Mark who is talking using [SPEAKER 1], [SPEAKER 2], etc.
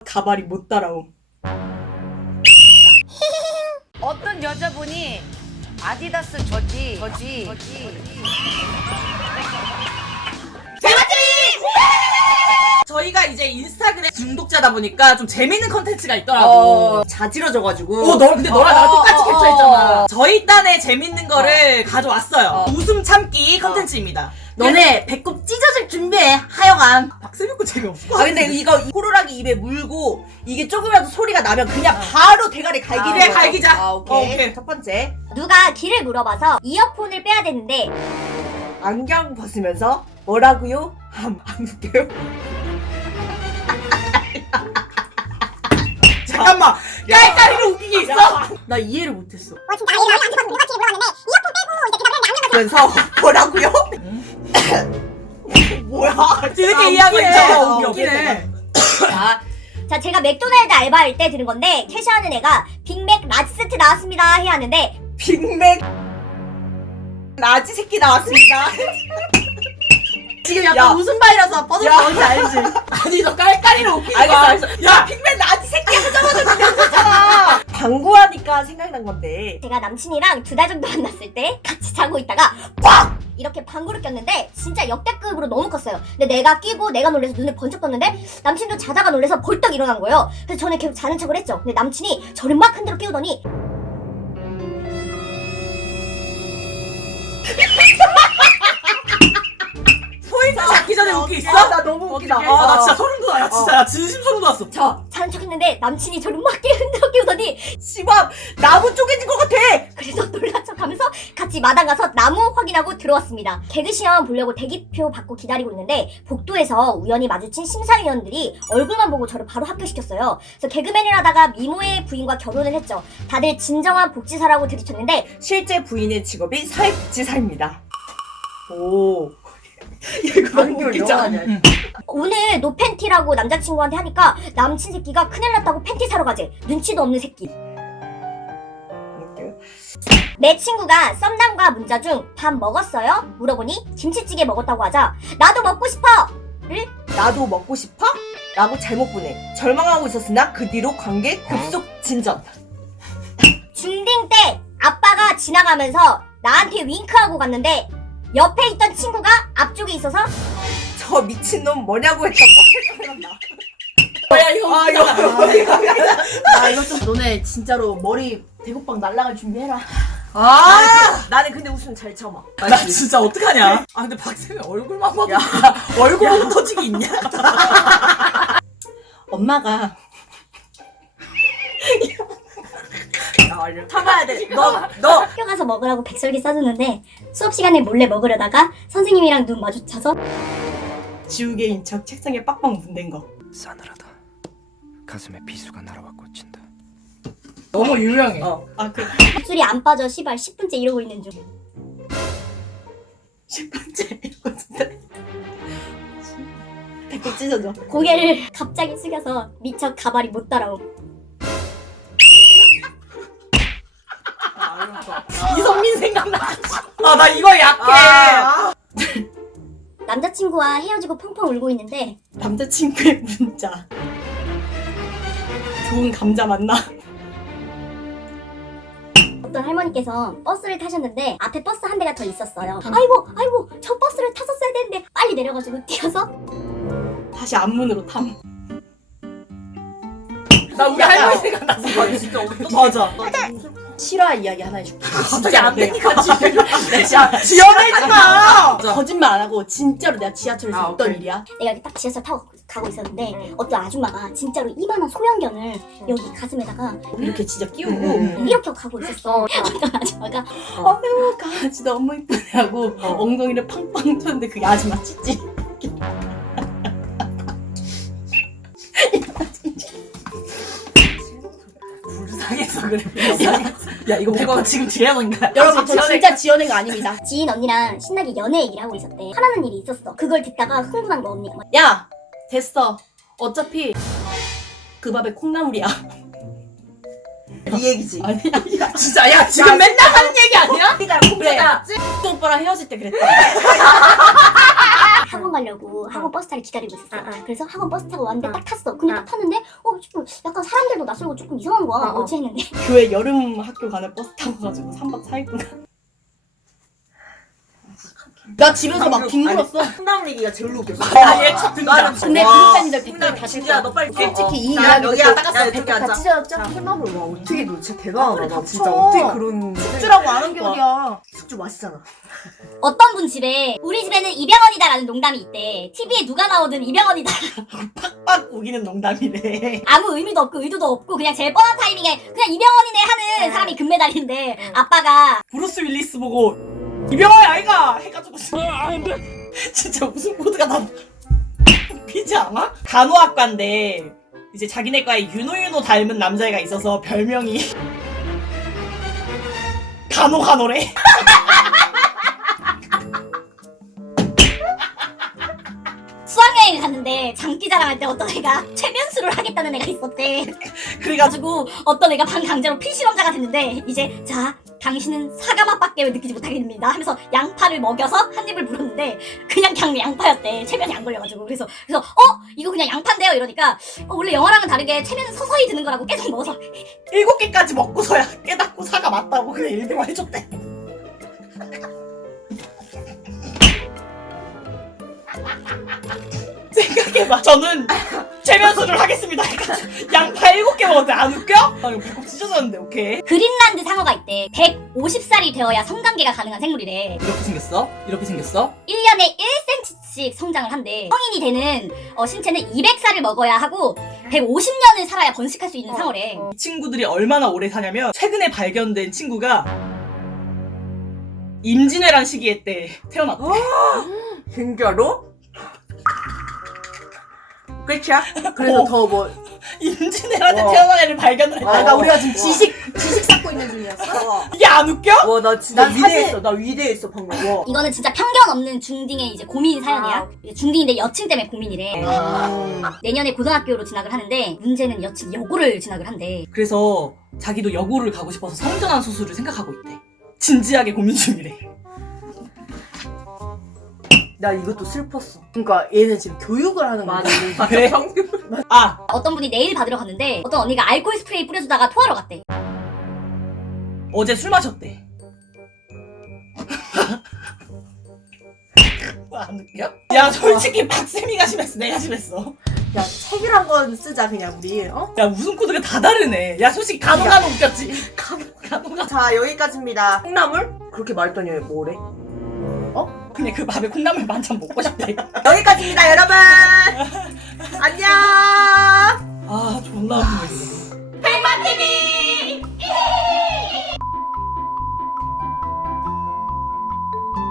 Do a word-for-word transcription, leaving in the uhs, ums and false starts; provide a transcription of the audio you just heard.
[SPEAKER 1] 가발이 못 따라옴.
[SPEAKER 2] 어떤 여자분이 아디다스 저지 저지 저지
[SPEAKER 3] 저희가 이제 인스타그램 중독자다 보니까 좀 재밌는 컨텐츠가 있더라고.
[SPEAKER 1] 어, 자지러져가지고.
[SPEAKER 3] 어, 너 근데 너랑 나랑
[SPEAKER 1] 어,
[SPEAKER 3] 똑같이
[SPEAKER 1] 어,
[SPEAKER 3] 캡처했잖아.
[SPEAKER 1] 어.
[SPEAKER 3] 저희 딴에 재밌는 거를 가져왔어요.
[SPEAKER 1] 어.
[SPEAKER 3] 웃음 참기 컨텐츠입니다.
[SPEAKER 1] 너네 배꼽 찢어질 준비해. 하여간.
[SPEAKER 3] 박세미코 재미없어.
[SPEAKER 1] 아 근데 이거 호루라기 입에 물고 이게 조금이라도 소리가 나면 그냥 바로 대가리 갈기래.
[SPEAKER 3] 그래, 갈기자.
[SPEAKER 1] 아 오케이.
[SPEAKER 3] 어, 오케이.
[SPEAKER 1] 첫 번째.
[SPEAKER 4] 누가 길을 물어봐서 이어폰을 빼야 되는데
[SPEAKER 1] 안경 벗으면서 뭐라고요? 함, 안 웃겨요?
[SPEAKER 3] 잠깐만. 깔깔이로 웃긴 게 있어?
[SPEAKER 1] 나 이해를 못했어.
[SPEAKER 5] 와 진짜 아예 나한테 봐서 누가 길을 물어봤는데 이어폰 빼고 이제 그 다음에 안경
[SPEAKER 1] 그래서 뭐라고요? 뭐야?
[SPEAKER 3] 이렇게 이해하고
[SPEAKER 1] 웃기네.
[SPEAKER 3] 있잖아.
[SPEAKER 1] 어,
[SPEAKER 3] 웃기네.
[SPEAKER 1] 자,
[SPEAKER 4] 자 제가 맥도날드 알바할 때 들은 건데 캐시하는 애가 빅맥 라지 세트 나왔습니다 해야 하는데
[SPEAKER 1] 빅맥 라지 새끼 나왔습니다.
[SPEAKER 3] 지금
[SPEAKER 1] 야.
[SPEAKER 3] 약간 웃음바이라서 뻗어서
[SPEAKER 1] 야.
[SPEAKER 3] 뭔지 알지? 아니 너 깔깔이로 웃기는
[SPEAKER 1] 알겠어,
[SPEAKER 3] 거야.
[SPEAKER 1] 알겠어. 야, 빅맥 라지 새끼 하자마자 그냥 썼잖아. 방구하니까 생각난 건데.
[SPEAKER 4] 제가 남친이랑 두 달 정도 만났을 때 같이 자고 있다가 빡! 이렇게 방구를 꼈는데 진짜 역대급으로 너무 컸어요. 근데 내가 끼고 내가 놀라서 눈을 번쩍 떴는데 남친도 자다가 놀라서 벌떡 일어난 거예요. 그래서 저는 계속 자는 척을 했죠. 근데 남친이 저를 막 흔들어 깨우더니
[SPEAKER 3] 포인트 잡기 전에 웃기 있어?
[SPEAKER 1] 아, 나 너무 웃기다.
[SPEAKER 3] 어떡해? 아, 나 진짜 소름 돋아. 야, 진짜 야, 진심 소름 돋았어.
[SPEAKER 4] 저 자는 척 했는데 남친이 저를 막 깨- 흔들어 깨우더니
[SPEAKER 1] 씨발, 나무 쪼개진 것 같아.
[SPEAKER 4] 그래서 놀란 척 하면서 같이 마당 가서 나무 확인하고 들어왔습니다. 개그 시험 보려고 대기표 받고 기다리고 있는데 복도에서 우연히 마주친 심사위원들이 얼굴만 보고 저를 바로 합격시켰어요. 그래서 개그맨을 하다가 미모의 부인과 결혼을 했죠. 다들 진정한 복지사라고 들이쳤는데
[SPEAKER 1] 실제 부인의 직업이 사회복지사입니다. 오. 이거 너무 웃기잖아.
[SPEAKER 3] 응.
[SPEAKER 4] 오늘 노팬티라고 남자친구한테 하니까 남친 새끼가 큰일 났다고 팬티 사러 가재. 눈치도 없는 새끼. 내 친구가 썸남과 문자 중 밥 먹었어요? 물어보니 김치찌개 먹었다고 하자 나도 먹고 싶어! 를
[SPEAKER 1] 나도 먹고 싶어? 라고 잘못 보내. 절망하고 있었으나 그 뒤로 관계 급속 진전.
[SPEAKER 4] 중딩 때 아빠가 지나가면서 나한테 윙크하고 갔는데 옆에 있던 친구가 앞쪽에 있어서
[SPEAKER 1] 저 미친놈 뭐냐고 했던 거 생각나.
[SPEAKER 3] 야, 이거
[SPEAKER 1] 아,
[SPEAKER 3] 웃기다.
[SPEAKER 1] 이거
[SPEAKER 6] 아 이거 좀 너네 진짜로 머리 대국방 날라갈 준비해라.
[SPEAKER 3] 아!
[SPEAKER 1] 나는 근데 웃음 잘 참아.
[SPEAKER 3] 나 진짜 어떡하냐? 아, 근데 박세미 얼굴만 봐도 얼굴 보고 터지기 있냐?
[SPEAKER 6] 엄마가
[SPEAKER 1] 참아야 돼. 너, 너.
[SPEAKER 4] 학교 가서 먹으라고 백설기 싸주는데 수업 시간에 몰래 먹으려다가 선생님이랑 눈 마주쳐서
[SPEAKER 1] 지우개인 척 책상에 빡빡 문댄 거.
[SPEAKER 7] 싸늘하다. 가슴에 비수가 날아와 꽂힌다.
[SPEAKER 3] 너무 유명해.
[SPEAKER 1] 어. 아, 그
[SPEAKER 4] 입술이 안 빠져 시발 십 분째 이러고 있는 중
[SPEAKER 1] 십 번째 이거인데. 배꼽 찢어져.
[SPEAKER 4] 고개를 갑자기 숙여서 미처 가발이 못 따라옴.
[SPEAKER 3] 이성민 생각나. 아, 나 이거 약해.
[SPEAKER 1] 아.
[SPEAKER 4] 남자친구와 헤어지고 펑펑 울고 있는데
[SPEAKER 1] 남자친구의 문자. 좋은 감자 맞나?
[SPEAKER 4] 어떤 할머니께서 버스를 타셨는데 앞에 버스 한 대가 더 있었어요. 아이고 아이고 저 버스를 탔었어야 되는데 빨리 내려가지고 뛰어서
[SPEAKER 1] 다시 앞문으로 탐.
[SPEAKER 3] 나 우리 할머니 생각났어. 아, 진짜 어떡해. 맞아.
[SPEAKER 6] 실화 이야기 하나 해줄게.
[SPEAKER 3] 갑자기 안 되니까 지금.
[SPEAKER 6] 내가
[SPEAKER 3] 지어내지 마.
[SPEAKER 6] 거짓말 안 하고 진짜로 내가 지하철에서
[SPEAKER 3] 아,
[SPEAKER 6] 어떤
[SPEAKER 3] 오케이.
[SPEAKER 6] 일이야?
[SPEAKER 4] 내가 이렇게 딱 지하철 타고 가고 있었는데 어떤 아줌마가 진짜로 이만한 소형견을 여기 가슴에다가
[SPEAKER 6] 이렇게 진짜 끼우고
[SPEAKER 1] 음.
[SPEAKER 4] 이렇게 하고 있었어. 어떤 아줌마가
[SPEAKER 6] 어휴 강아지 너무 이쁘네 하고 엉덩이를 팡팡 쳤는데 그게 아줌마 찢지.
[SPEAKER 3] 불쌍해서 그래. 야, 이거 이거 지금 지혜는 거야.
[SPEAKER 6] 여러분 저 진짜 지어낸 거 아닙니다.
[SPEAKER 4] 지인 언니랑 신나게 연애 얘기를 하고 있었대. 하라는 일이 있었어. 그걸 듣다가 흥분한 거 언니가 막
[SPEAKER 6] 야 됐어. 어차피 그 밥에 콩나물이야.
[SPEAKER 1] 이 얘기지.
[SPEAKER 6] 아니야.
[SPEAKER 3] 진짜 야, 지금 맨날 하는 얘기 아니야?
[SPEAKER 6] 그래. 그 오빠랑 헤어질 때 그랬다.
[SPEAKER 4] 학원 가려고 학원 버스 타를 기다리고 있었어. 그래서 학원 버스 타고 왔는데 딱 탔어. 근데 딱 탔는데 어 쏠고 조금 이상한 거야.
[SPEAKER 6] 어, 어.
[SPEAKER 4] 뭐지 했는데.
[SPEAKER 6] 교회 여름 학교 가는 버스 타고 가지고 삼 박 사 일 동안. 나 집에서 막 뒹굴었어.
[SPEAKER 1] 콩나물 얘기가 제일 웃겼어.
[SPEAKER 3] 아얘 첫 등장.
[SPEAKER 6] 근데
[SPEAKER 1] 와,
[SPEAKER 6] 구독자님들 댓글 다
[SPEAKER 1] 진지야 너 빨리
[SPEAKER 6] 솔직히 이
[SPEAKER 1] 자,
[SPEAKER 6] 이야기도
[SPEAKER 1] 여기야
[SPEAKER 6] 또-
[SPEAKER 1] 닦았어.
[SPEAKER 6] 야,
[SPEAKER 1] 이쪽에 앉아.
[SPEAKER 6] 찢어졌죠? 콩나물 와 어떻게 너 진짜 대단하다. 나 진짜
[SPEAKER 1] 닥쳐.
[SPEAKER 6] 어떻게 그런
[SPEAKER 1] 숙주라고 아는 격이야. 숙주 맛있잖아.
[SPEAKER 4] 어떤 분 집에 우리 집에는 이병헌이다라는 농담이 있대. 티비에 누가 나오든 이병헌이다.
[SPEAKER 6] 빡 우기는 농담이네.
[SPEAKER 4] 아무 의미도 없고 의도도 없고 그냥 제일 뻔한 타이밍에 그냥 이병헌이네 하는 사람이 금메달인데 아빠가
[SPEAKER 6] 브루스 윌리스 보고 이병헌이 아이가 해가지고 진짜 웃음 코드가 나 웃기지 않아? 간호학과인데 이제 자기네과에 윤호윤호 닮은 남자애가 있어서 별명이 간호간호래.
[SPEAKER 4] 수학여행을 갔는데 장기자랑할 때 어떤 애가 최면수를 하겠다는 애가 있었대.
[SPEAKER 6] 그래가지고
[SPEAKER 4] 그래가지고 어떤 애가 반 강제로 필실험자가 됐는데 이제 자 당신은 사과맛밖에 느끼지 못하겠습니다 하면서 양파를 먹여서 한 입을 물었는데 그냥 그냥 양파였대. 체면이 안 걸려가지고 그래서 그래서 어 이거 그냥 양파인데요 이러니까 어, 원래 영어랑은 다르게 체면은 서서히 드는 거라고 계속 먹어서
[SPEAKER 6] 일곱 개까지 먹고서야 깨닫고 사과 맞다고 그냥 일부러 해줬대. 생각해봐. 저는 최면수를 하겠습니다. 해가지고 양파 일곱 개 먹었는데 안 웃겨? 아 이거 배꼽 찢어졌는데 오케이.
[SPEAKER 4] 그린란드 상어가 있대. 백오십 살이 되어야 성관계가 가능한 생물이래.
[SPEAKER 3] 이렇게 생겼어? 이렇게 생겼어?
[SPEAKER 4] 일 년에 일 센티미터씩 성장을 한대. 성인이 되는 어, 신체는 이백 살을 먹어야 하고 백오십 년을 살아야 번식할 수 있는 상어래.
[SPEAKER 6] 이 친구들이 얼마나 오래 사냐면 최근에 발견된 친구가 임진왜란 시기에 때 태어났대.
[SPEAKER 1] 진짜로? 끝이야? 그래서
[SPEAKER 6] 어.
[SPEAKER 1] 더 뭐.
[SPEAKER 6] 임진왜란 때
[SPEAKER 1] 와.
[SPEAKER 6] 태어난 애를 발견을 했다.
[SPEAKER 1] 아, 그러니까 우리가 지금 지식, 지식 쌓고 있는 중이었어.
[SPEAKER 6] 이게 안 웃겨?
[SPEAKER 1] 와, 나 진짜
[SPEAKER 6] 난
[SPEAKER 1] 위대했어. 나 위대했어, 방금. 와.
[SPEAKER 4] 이거는 진짜 편견 없는 중딩의 이제 고민 사연이야.
[SPEAKER 1] 아.
[SPEAKER 4] 이제 중딩인데 여친 때문에 고민이래.
[SPEAKER 1] 음.
[SPEAKER 4] 내년에 고등학교로 진학을 하는데 문제는 여친 여고를 진학을 한대.
[SPEAKER 6] 그래서 자기도 여고를 가고 싶어서 성전환 수술을 생각하고 있대. 진지하게 고민 중이래.
[SPEAKER 1] 나 이것도 슬펐어. 그러니까 얘는 지금 교육을 하는 거야.
[SPEAKER 6] 아, 그래? 아
[SPEAKER 4] 어떤 분이 네일 받으러 갔는데 어떤 언니가 알코올 스프레이 뿌려주다가 토하러 갔대.
[SPEAKER 6] 어제 술 마셨대. 안 웃겨? 야 솔직히 박쌤이가 심했어. 내가 심했어.
[SPEAKER 1] 야, 책을 한 권 쓰자, 그냥 우리. 어?
[SPEAKER 6] 야 웃음 코드가 다 다르네. 야 솔직히 간호간호 웃겼지. 간호 간호가
[SPEAKER 1] 자, 여기까지입니다. 콩나물? 그렇게 말했더니 뭐래?
[SPEAKER 6] 그냥 그 밥에 콩나물 반찬 먹고 싶대.
[SPEAKER 1] 여기까지입니다, 여러분! 안녕!
[SPEAKER 6] 아 존나 웃기네.